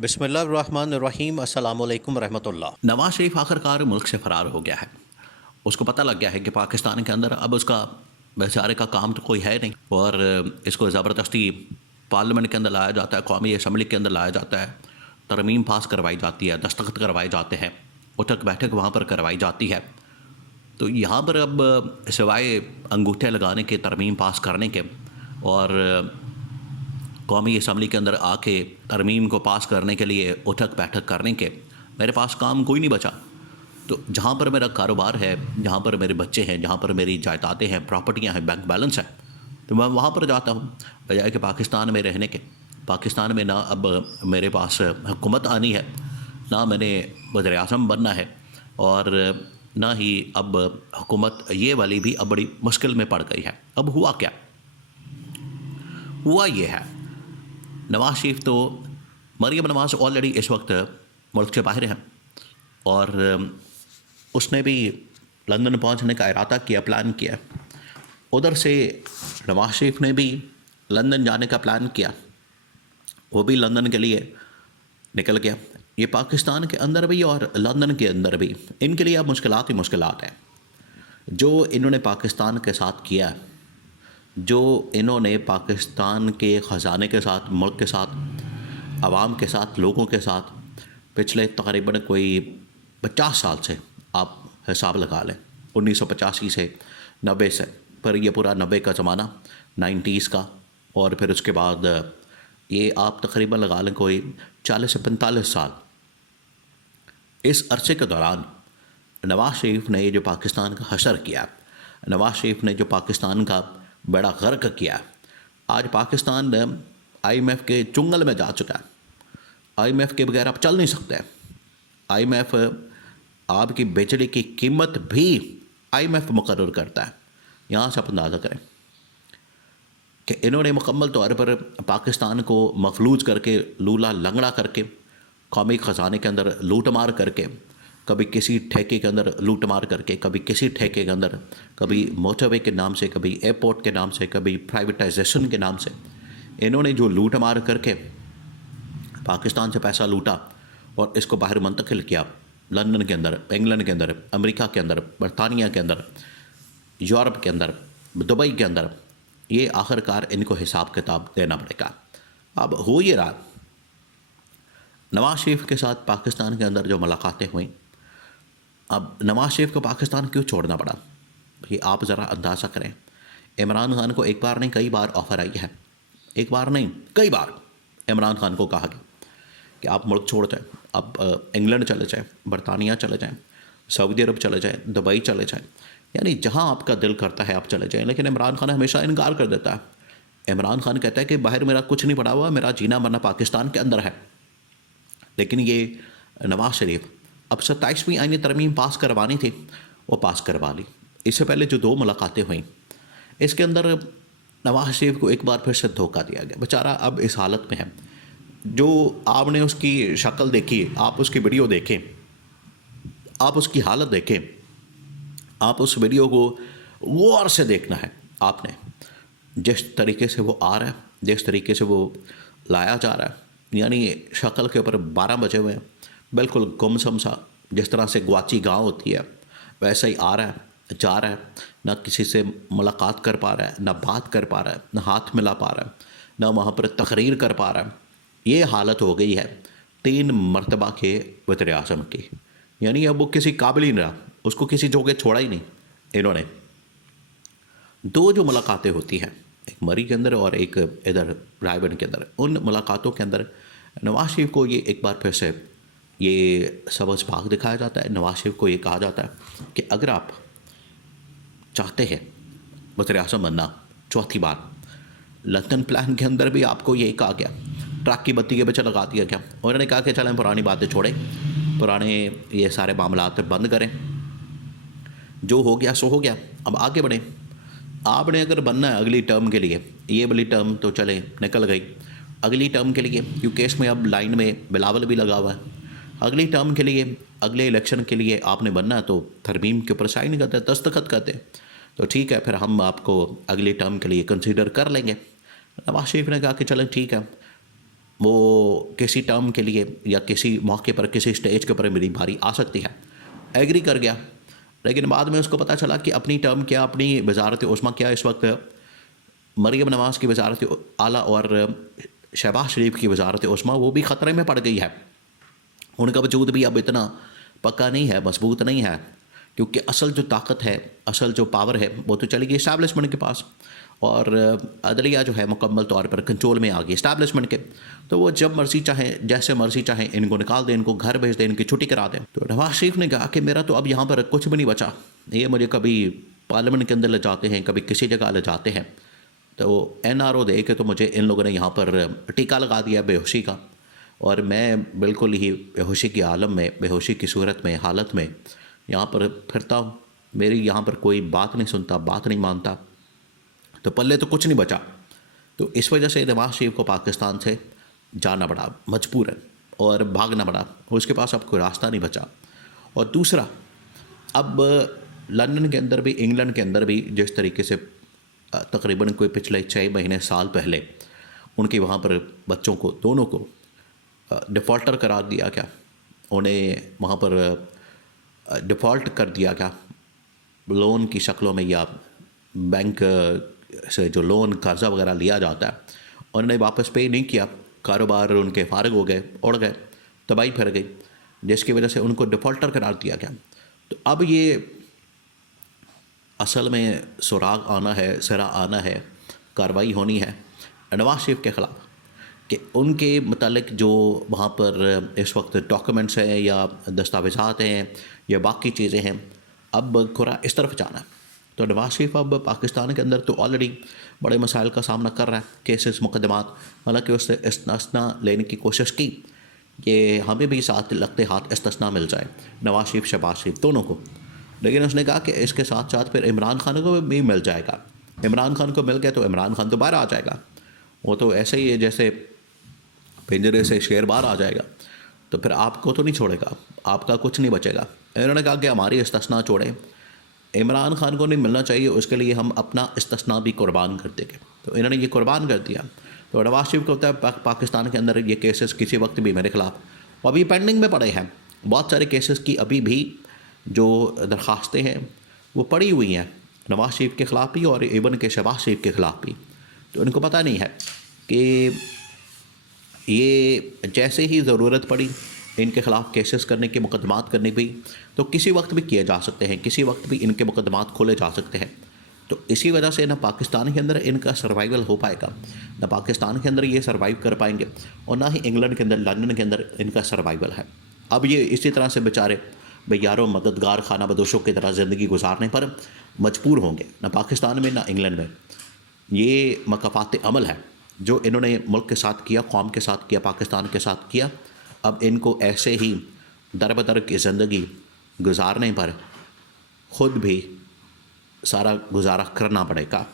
बिस्मिल्लाहिर्रहमानिर्रहीम अस्सलामु अलैकुम रहमतुल्लाह। नवाज शरीफ आखिरकार मुल्क से फ़रार हो गया है। उसको पता लग गया है कि पाकिस्तान के अंदर अब उसका बेचारे का काम तो कोई है नहीं और इसको ज़बरदस्ती पार्लियामेंट के अंदर लाया जाता है, कौमी असम्बली के अंदर लाया जाता है, तरमीम पास करवाई जाती है, दस्तखत करवाए जाते हैं, उठक बैठक वहाँ पर करवाई जाती है। तो यहाँ पर अब सिवाय अंगूठे लगाने के, तरमीम पास करने के और कौमी असम्बली के अंदर आके तरमीम को पास करने के लिए उठक बैठक करने के मेरे पास काम कोई नहीं बचा। तो जहाँ पर मेरा कारोबार है, जहाँ पर मेरे बच्चे हैं, जहाँ पर मेरी जायदादें हैं, प्रॉपर्टियाँ हैं, बैंक बैलेंस है, तो मैं वहाँ पर जाता हूँ बजाय कि पाकिस्तान में रहने के। पाकिस्तान में ना अब मेरे पास हुकूमत आनी है, ना मैंने वज़ीर-ए-आज़म बनना है और ना ही अब हुकूमत ये वाली भी अब बड़ी मुश्किल में पड़ गई है। अब हुआ क्या? हुआ ये है, नवाज शरीफ तो मरीम नवाज ऑलरेडी इस वक्त मुल्क से बाहर है और उसने भी लंदन पहुंचने का इरादा किया, प्लान किया। उधर से नवाज शरीफ ने भी लंदन जाने का प्लान किया, वो भी लंदन के लिए निकल गया। ये पाकिस्तान के अंदर भी और लंदन के अंदर भी इनके लिए अब मुश्किलात ही मुश्किलात हैं। जो इन्होंने पाकिस्तान के साथ किया, जो इन्होंने पाकिस्तान के ख़जाने के साथ, मुल्क के साथ, आवाम के साथ, लोगों के साथ पिछले तकरीबन कोई 50 साल से आप हिसाब लगा लें, 1985 से 90 से, पर ये पूरा 90 का ज़माना, 90s का, और फिर उसके बाद ये आप तकरीबन लगा लें कोई 40 से 45 साल। इस अरसे के दौरान नवाज शरीफ ने जो पाकिस्तान का हशर किया, नवाज शरीफ ने जो पाकिस्तान का बड़ा गर्क किया, आज पाकिस्तान IMF के चुंगल में जा चुका है। IMF के बगैर आप चल नहीं सकते। IMF आपकी बिजली की कीमत भी IMF मुकर्रर करता है। यहाँ से आप अंदाज़ा करें कि इन्होंने मुकम्मल तौर पर पाकिस्तान को मफलूज करके, लूला लंगड़ा करके, कौमी ख़जाने के अंदर लूट मार करके, कभी किसी ठेके के अंदर लूट मार करके, कभी किसी ठेके के अंदर, कभी मोटरवे के नाम से, कभी एयरपोर्ट के नाम से, कभी प्राइवेटाइजेशन के नाम से, इन्होंने जो लूट मार करके पाकिस्तान से पैसा लूटा और इसको बाहर मुंतकिल किया, लंदन के अंदर, इंग्लैंड के अंदर, अमेरिका के अंदर, बरतानिया के अंदर, यूरोप के अंदर, दुबई के अंदर, ये आखिरकार इनको हिसाब किताब देना पड़ेगा। अब हो ये रहा, नवाज शरीफ के साथ पाकिस्तान के अंदर जो मुलाकातें हुई, अब नवाज शरीफ को पाकिस्तान क्यों छोड़ना पड़ा, ये आप ज़रा अंदाज़ा करें। इमरान खान को एक बार नहीं कई बार ऑफ़र आई है, एक बार नहीं कई बार इमरान खान को कहा गया कि आप मुल्क छोड़ जाएँ, आप इंग्लैंड चले जाएँ, बरतानिया चले जाएँ, सऊदी अरब चले जाएँ, दुबई चले जाएँ, यानी जहाँ आपका दिल करता है आप चले जाएँ। लेकिन इमरान खान हमेशा इनकार कर देता है। इमरान खान कहता है कि बाहर मेरा कुछ नहीं पड़ा हुआ, मेरा जीना मरना पाकिस्तान के अंदर है। लेकिन ये नवाज शरीफ अब 27वीं आईनी तरमीम पास करवानी थी, वो पास करवा ली। इससे पहले जो 2 मुलाकातें हुई, इसके अंदर नवाज शरीफ को एक बार फिर से धोखा दिया गया। बेचारा अब इस हालत में है, जो आपने उसकी शक्ल देखी, आप उसकी वीडियो देखें, आप उसकी हालत देखें, आप उस वीडियो को गौर से देखना है आपने। जिस तरीके से वो आ रहा है, जिस तरीके से वो लाया जा रहा है, यानी शक्ल के ऊपर 12 बजे हुए हैं, बिल्कुल गुमसुम सा, जिस तरह से ग्वाची गांव होती है वैसा ही आ रहा है, जा रहा है, ना किसी से मुलाकात कर पा रहा है, ना बात कर पा रहा है, ना हाथ मिला पा रहा है, ना वहाँ पर तकरीर कर पा रहा है। ये हालत हो गई है 3 मरतबा के वज़ीर-ए-आज़म की, यानी अब वो किसी काबिल ही नहीं रहा, उसको किसी जगह छोड़ा ही नहीं। इन्होंने 2 जो मुलाकातें होती हैं, एक मरी के अंदर और एक इधर रायबन के अंदर, उन मुलाकातों के अंदर नवाज शरीफ को ये एक बार फिर से ये सबज भाग दिखाया जाता है। नवाज शरीफ को ये कहा जाता है कि अगर आप चाहते हैं वज़ीर-ए-आज़म बनना 4थी बार, लंदन प्लान के अंदर भी आपको यही कहा गया, ट्रक की बत्ती के पीछे लगा दिया गया। उन्होंने कहा कि चलें पुरानी बातें छोड़ें, पुराने ये सारे मामलात बंद करें, जो हो गया सो हो गया, अब आगे बढ़ें। आपने अगर बनना है अगली टर्म के लिए, ये वाली टर्म तो चले निकल गई, अगली टर्म के लिए, क्योंकि इसमें अब लाइन में बिलावल भी लगा हुआ है, अगली टर्म के लिए, अगले इलेक्शन के लिए आपने बनना है, तो तरमीम के ऊपर साइन करते, दस्तखत करते, तो ठीक है, फिर हम आपको अगली टर्म के लिए कंसीडर कर लेंगे। नवाज शरीफ ने कहा कि चलें ठीक है, वो किसी टर्म के लिए या किसी मौके पर किसी स्टेज के ऊपर मेरी बारी आ सकती है। एग्री कर गया, लेकिन बाद में उसको पता चला कि अपनी टर्म क्या, अपनी वजारत उस्मा क्या, इस वक्त मरीम नवाज़ की वजारत आला और शहबाज शरीफ की वजारत उस्मा वो भी ख़तरे में पड़ गई है। उनका वजूद भी अब इतना पक्का नहीं है, मजबूत नहीं है, क्योंकि असल जो ताकत है, असल जो पावर है वो तो चली गई इस्टेब्लिशमेंट के पास, और अदलिया जो है मुकम्मल तौर पर कंट्रोल में आ गई इस्टेब्लिशमेंट के। तो वो जब मर्जी चाहे, जैसे मर्जी चाहे, इनको निकाल दें, इनको घर भेज दें, इनकी छुट्टी करा दें। तो नवाज शरीफ ने कहा कि मेरा तो अब यहाँ पर कुछ भी नहीं बचा, ये मुझे कभी पार्लियामेंट के अंदर ले जाते हैं, कभी किसी जगह ले जाते हैं, तो NRO दे के तो मुझे इन लोगों ने यहाँ पर टीका लगा दिया बेहोशी का, और मैं बिल्कुल ही बेहोशी की आलम में, बेहोशी की सूरत में, हालत में यहाँ पर फिरता हूँ। मेरी यहाँ पर कोई बात नहीं सुनता, बात नहीं मानता, तो पल्ले तो कुछ नहीं बचा। तो इस वजह से नवाज शरीफ को पाकिस्तान से जाना पड़ा मजबूरन, और भागना पड़ा, उसके पास अब कोई रास्ता नहीं बचा। और दूसरा, अब लंदन के अंदर भी, इंग्लैंड के अंदर भी जिस तरीके से तकरीबन कोई पिछले 6 महीने साल पहले उनके वहाँ पर बच्चों को, दोनों को डिफ़ॉल्टर करार दिया गया, उन्हें वहाँ पर डिफ़ॉल्ट कर दिया गया लोन की शक्लों में, या बैंक से जो लोन कर्जा वगैरह लिया जाता है उन्होंने वापस पे नहीं किया, कारोबार उनके फारग हो गए, उड़ गए, तबाही फिर गई, जिसकी वजह से उनको डिफ़ॉल्टर करार दिया गया। तो अब ये असल में सुराग आना है, सिरा आना है, कार्रवाई होनी है नवाज शरीफ के ख़िलाफ़, कि उनके मतलब जो वहाँ पर इस वक्त डॉक्यूमेंट्स हैं या दस्तावेज़ात हैं या बाकी चीज़ें हैं, अब खुरा इस तरफ जाना है। तो नवाज शरीफ अब पाकिस्तान के अंदर तो ऑलरेडी बड़े मसाइल का सामना कर रहा है, केसेस, मुकदमात, हालांकि उसने इस्तिस्ना लेने की कोशिश की कि हमें भी साथ लगते हाथ इस्तिस्ना मिल जाए, नवाज शरीफ, शहबाज शरीफ दोनों को, लेकिन उसने कहा कि इसके साथ साथ फिर इमरान खान को भी मिल जाएगा। इमरान खान को मिल गया तो इमरान खान तो बाहर आ जाएगा, वो तो ऐसे ही है जैसे पिंजरे से शेर बाहर आ जाएगा, तो फिर आपको तो नहीं छोड़ेगा, आपका कुछ नहीं बचेगा। इन्होंने कहा कि हमारी इस्तिस्ना छोड़ें, इमरान खान को नहीं मिलना चाहिए, उसके लिए हम अपना इस्तिस्ना भी कुर्बान कर देंगे। तो इन्होंने ये कुर्बान कर दिया। तो नवाज शरीफ को होता है पाकिस्तान के अंदर ये केसेस किसी वक्त भी मेरे ख़िलाफ़ अभी पेंडिंग में पड़े हैं, बहुत सारे केसेस की अभी भी जो दरख्वास्तें हैं वो पड़ी हुई हैं नवाज शरीफ के ख़िलाफ़ भी और इवन के शहबाज शरीफ के ख़िलाफ़ भी। तो इनको पता नहीं है कि ये जैसे ही ज़रूरत पड़ी इनके ख़िलाफ़ केसेस करने के, मुकदमात करने भी, तो किसी वक्त भी किए जा सकते हैं, किसी वक्त भी इनके मुकदमात खोले जा सकते हैं। तो इसी वजह से ना पाकिस्तान के अंदर इनका सर्वाइवल हो पाएगा, ना पाकिस्तान के अंदर ये सर्वाइव कर पाएंगे, और ना ही इंग्लैंड के अंदर, लंदन के अंदर इनका सर्वाइवल है। अब ये इसी तरह से बेचारे बेयारों, मददगार, खाना बदोशों की तरह ज़िंदगी गुजारने पर मजबूर होंगे, ना पाकिस्तान में ना इंग्लैंड में। ये मकाफ़ात अमल है जो इन्होंने मुल्क के साथ किया, कौम के साथ किया, पाकिस्तान के साथ किया। अब इनको ऐसे ही दर बदर की ज़िंदगी गुजारने पर ख़ुद भी सारा गुजारा करना पड़ेगा।